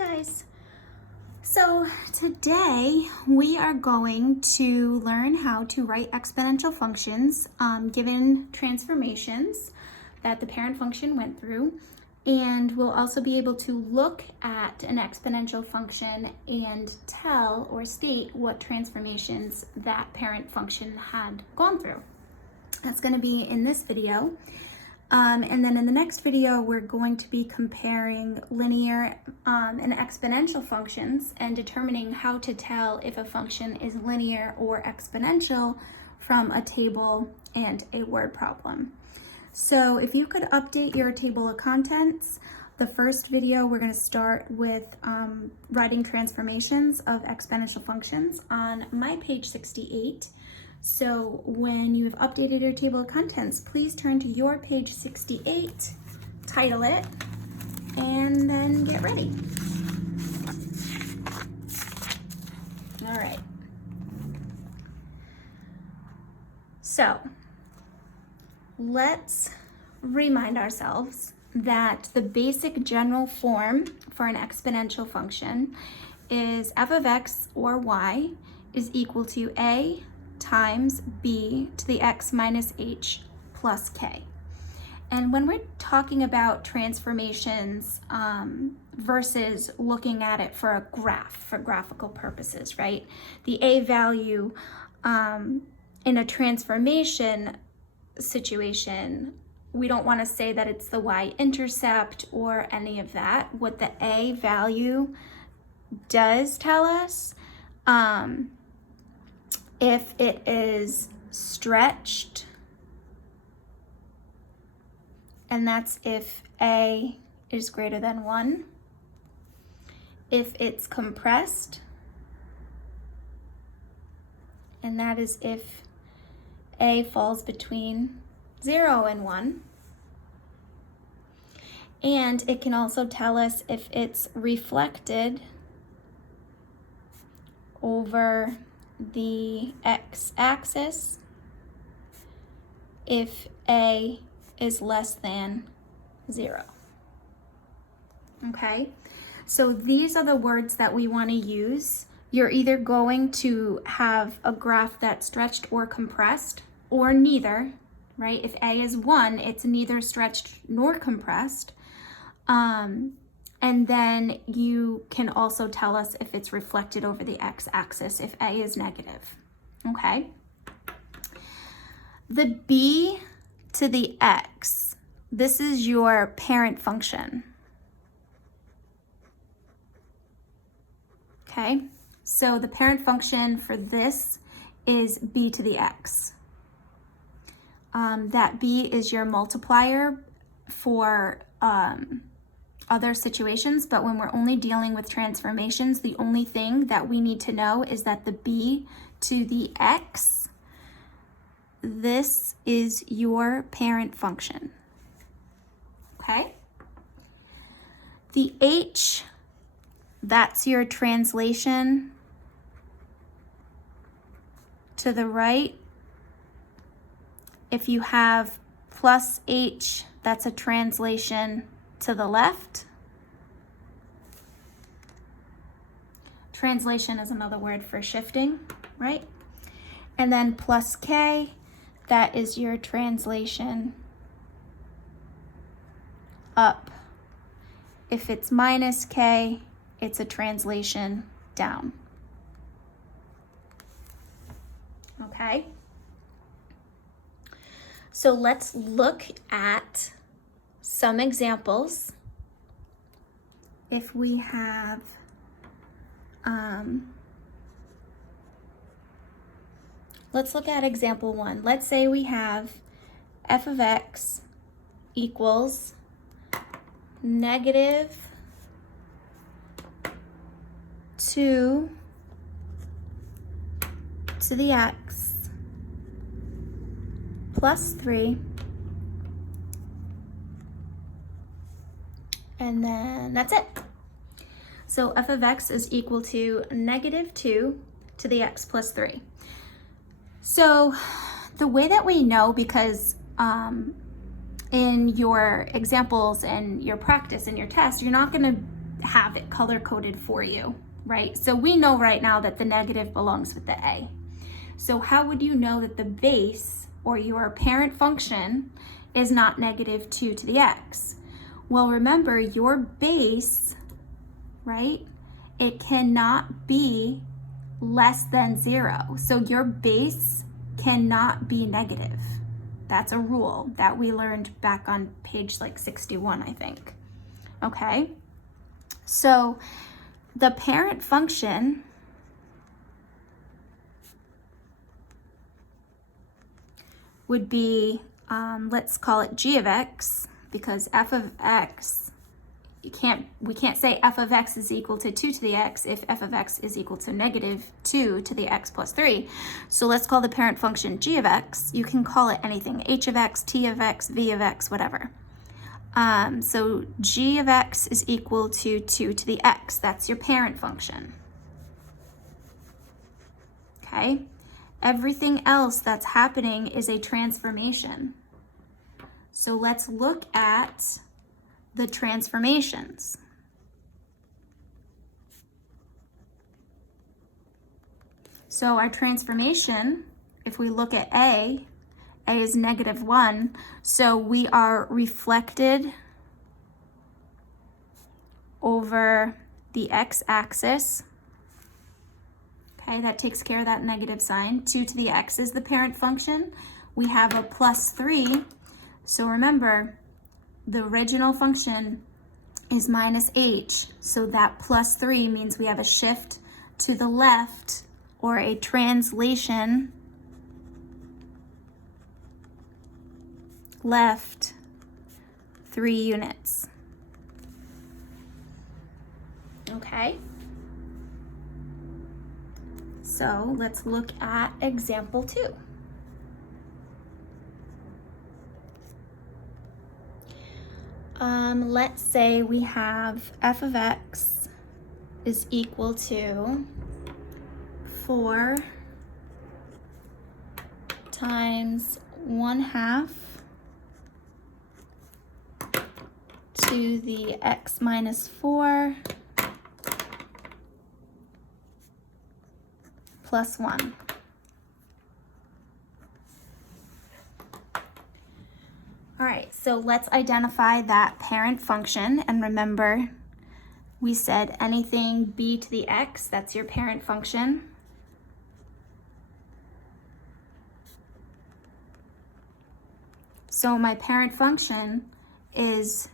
guys. So today we are going to learn how to write exponential functions given transformations that the parent function went through, and we'll also be able to look at an exponential function and tell or state what transformations that parent function had gone through. That's going to be in this video. And then in the next video, we're going to be comparing linear and exponential functions and determining how to tell if a function is linear or exponential from a table and a word problem. So if you could update your table of contents, the first video we're going to start with writing transformations of exponential functions on my page 68. So when you've updated your table of contents, please turn to your page 68, title it, and then get ready. All right. So let's remind ourselves that the basic general form for an exponential function is f of x or y is equal to a times b to the x minus h plus k. And when we're talking about transformations versus looking at it for a graph, for graphical purposes, right? The a value in a transformation situation, we don't want to say that it's the y-intercept or any of that. What the a value does tell us, if it is stretched, and that's if a is greater than 1. If it's compressed, and that is if a falls between 0 and 1. And it can also tell us if it's reflected over the x-axis if a is less than 0. Okay, so these are the words that we want to use. You're either going to have a graph that's stretched or compressed, or neither, right? If a is 1, it's neither stretched nor compressed. And then you can also tell us if it's reflected over the x-axis, if a is negative, okay? The b to the x, this is your parent function, okay? So the parent function for this is b to the x. That b is your multiplier for other situations, but when we're only dealing with transformations, the only thing that we need to know is that the b to the x, this is your parent function, okay? The h, that's your translation to the right. If you have plus h, that's a translation to the left. Translation is another word for shifting, right? And then plus k, that is your translation up. If it's minus k, it's a translation down. Okay? So let's look at some examples. If we have let's look at example 1. Let's say we have f of x equals negative 2 to the x plus 3, and then that's it. So f of x is equal to negative 2 to the x plus 3. So the way that we know, because in your examples and your practice and your test, you're not going to have it color-coded for you, right? So we know right now that the negative belongs with the a. So how would you know that the base, or your parent function, is not negative 2 to the x? Well, remember, your base, right, it cannot be less than 0. So your base cannot be negative. That's a rule that we learned back on page like 61, I think. Okay, so the parent function would be, let's call it g of x, because f of x, we can't say f of x is equal to 2 to the x if f of x is equal to negative 2 to the x plus 3. So let's call the parent function g of x. You can call it anything, h of x, t of x, v of x, whatever. So g of x is equal to 2 to the x. That's your parent function. Okay? Everything else that's happening is a transformation. So let's look at the transformations. So our transformation, if we look at a is negative 1, so we are reflected over the x-axis. Okay, that takes care of that negative sign. 2 to the x is the parent function. We have a plus 3. So remember, the original function is minus h. So that plus 3 means we have a shift to the left, or a translation left 3 units. Okay? So let's look at example 2. Let's say we have f of x is equal to 4 times 1/2 to the x minus 4 plus 1. All right, so let's identify that parent function. And remember, we said anything b to the x, that's your parent function. So my parent function is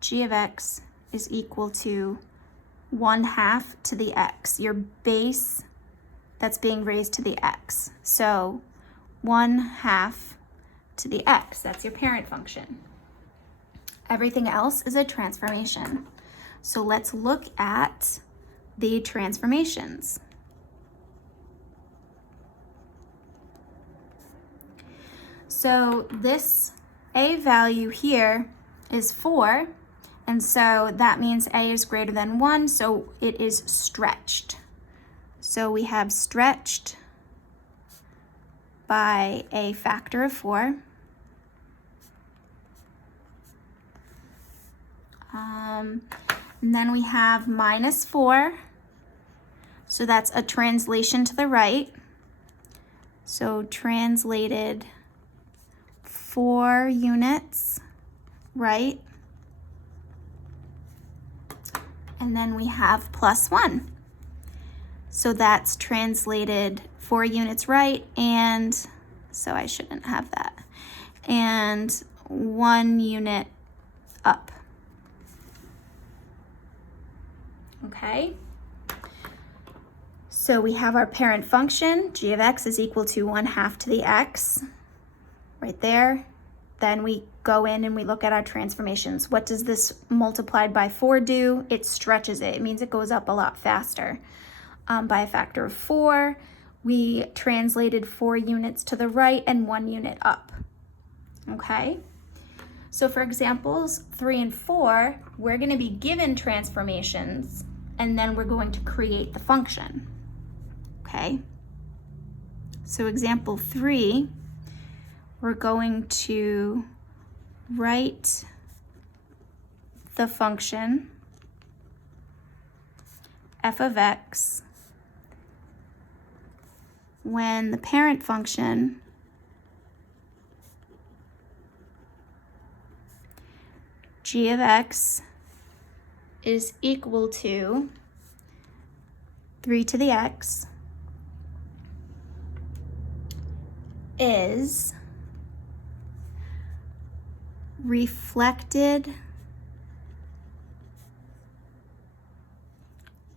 g of x is equal to 1/2 to the x, your base that's being raised to the x. So 1/2 to the x, that's your parent function. Everything else is a transformation. So let's look at the transformations. So this a value here is 4, and so that means a is greater than 1, so it is stretched. So we have stretched by a factor of 4. And then we have minus 4. So that's a translation to the right. So translated 4 units right. And then we have plus 1. So that's translated 4 units right, and so I shouldn't have that. And 1 unit up. Okay? So we have our parent function, g of x is equal to 1/2 to the x, right there. Then we go in and we look at our transformations. What does this multiplied by 4 do? It stretches it. It means it goes up a lot faster. By a factor of 4, we translated 4 units to the right and 1 unit up. Okay? So for examples 3 and 4, we're going to be given transformations, and then we're going to create the function. Okay? So example 3, we're going to write the function f of x when the parent function g of x is equal to 3 to the x is reflected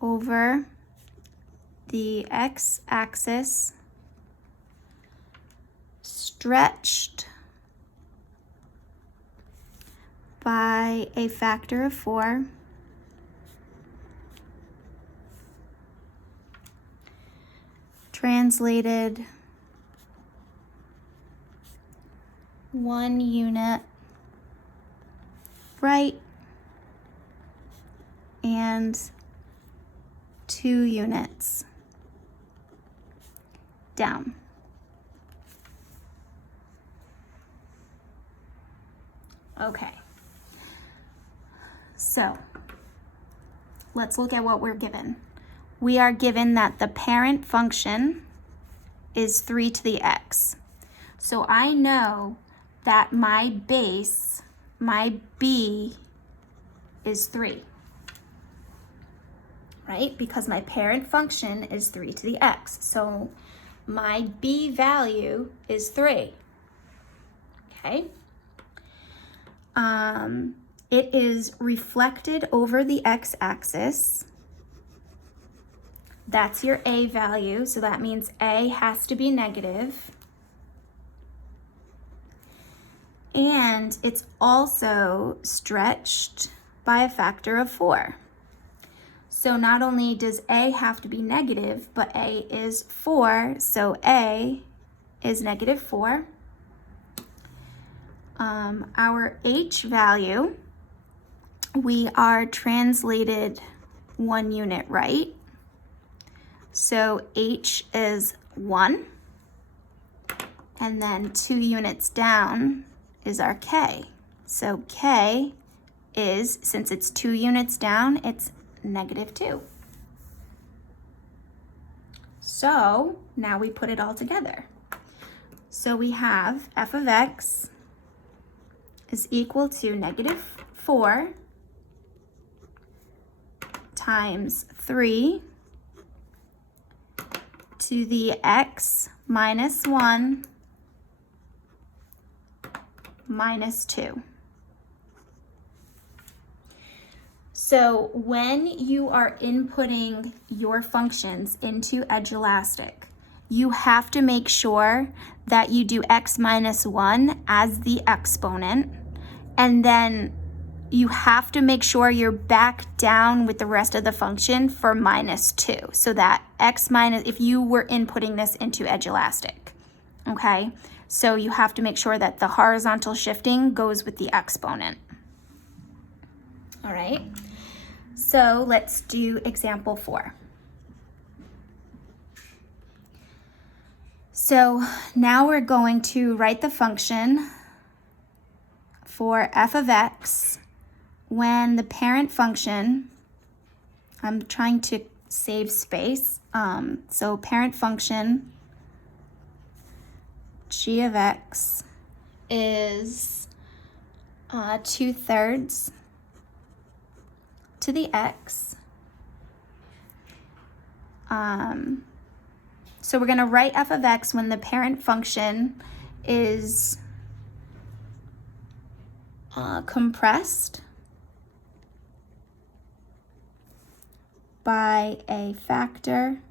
over the x-axis, stretched by a factor of 4, translated 1 unit right and 2 units down. Okay, so let's look at what we're given. We are given that the parent function is 3 to the x. So I know that my base, my b, is 3, right? Because my parent function is 3 to the x. So my b value is 3, okay? It is reflected over the x-axis. That's your a value, so that means a has to be negative. And it's also stretched by a factor of 4. So not only does a have to be negative, but a is 4, so a is negative 4. Our h value, we are translated 1 unit right. So h is 1. And then 2 units down is our k. So k is, since it's 2 units down, it's negative 2. So now we put it all together. So we have f of x is equal to negative 4 times 3 to the x minus 1 minus 2. So when you are inputting your functions into Edulastic, you have to make sure that you do x minus 1 as the exponent, and then you have to make sure you're back down with the rest of the function for minus 2, so that x minus, if you were inputting this into Edulastic, okay? So you have to make sure that the horizontal shifting goes with the exponent. All right, so let's do example 4. So now we're going to write the function for f of x when the parent function, I'm trying to save space, so parent function g of x is 2/3 to the x. So we're going to write f of x when the parent function is compressed by a factor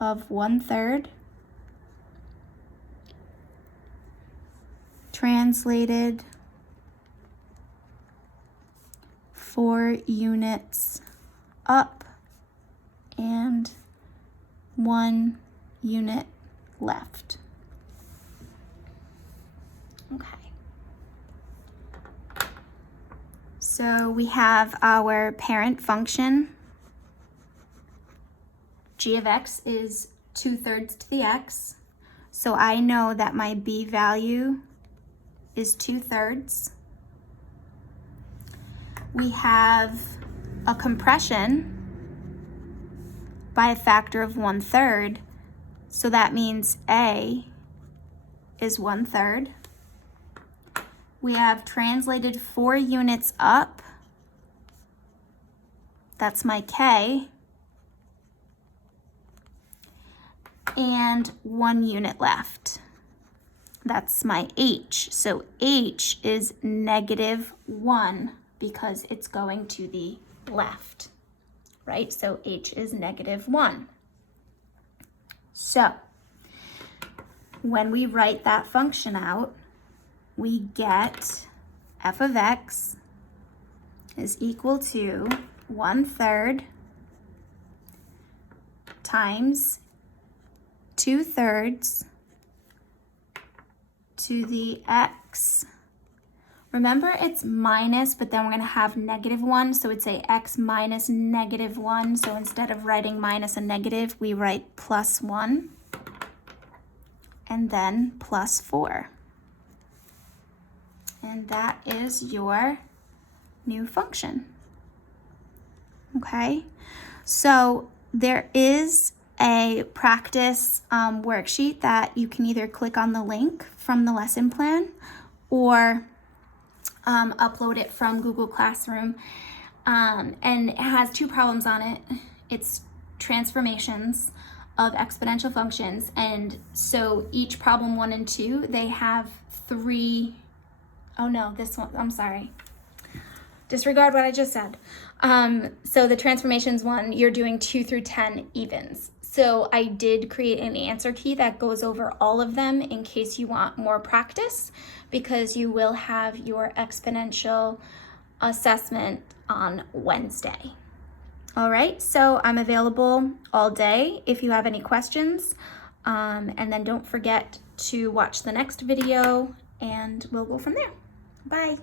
of 1/3, translated 4 units up and 1 unit left. Okay. So we have our parent function. G of x is 2/3 to the x. So I know that my b value is 2/3. We have a compression by a factor of 1/3. So that means A is 1/3. We have translated 4 units up. That's my K. And 1 unit left. That's my H. So H is -1 because it's going to the left, right? So H is -1. So when we write that function out, we get f of x is equal to 1/3 times 2/3 to the x. Remember, it's minus, but then we're going to have -1, so we'd say x minus -1. So instead of writing minus a negative, we write +1, and then +4. And that is your new function. Okay, so there is a practice worksheet that you can either click on the link from the lesson plan or upload it from Google Classroom, and it has 2 problems on it. It's transformations of exponential functions, and so each problem 1 and 2, they have 3. Oh no, this one, I'm sorry. Disregard what I just said. So the transformations one, you're doing 2 through 10 evens. So I did create an answer key that goes over all of them in case you want more practice, because you will have your exponential assessment on Wednesday. All right, so I'm available all day if you have any questions. And then don't forget to watch the next video and we'll go from there. Bye.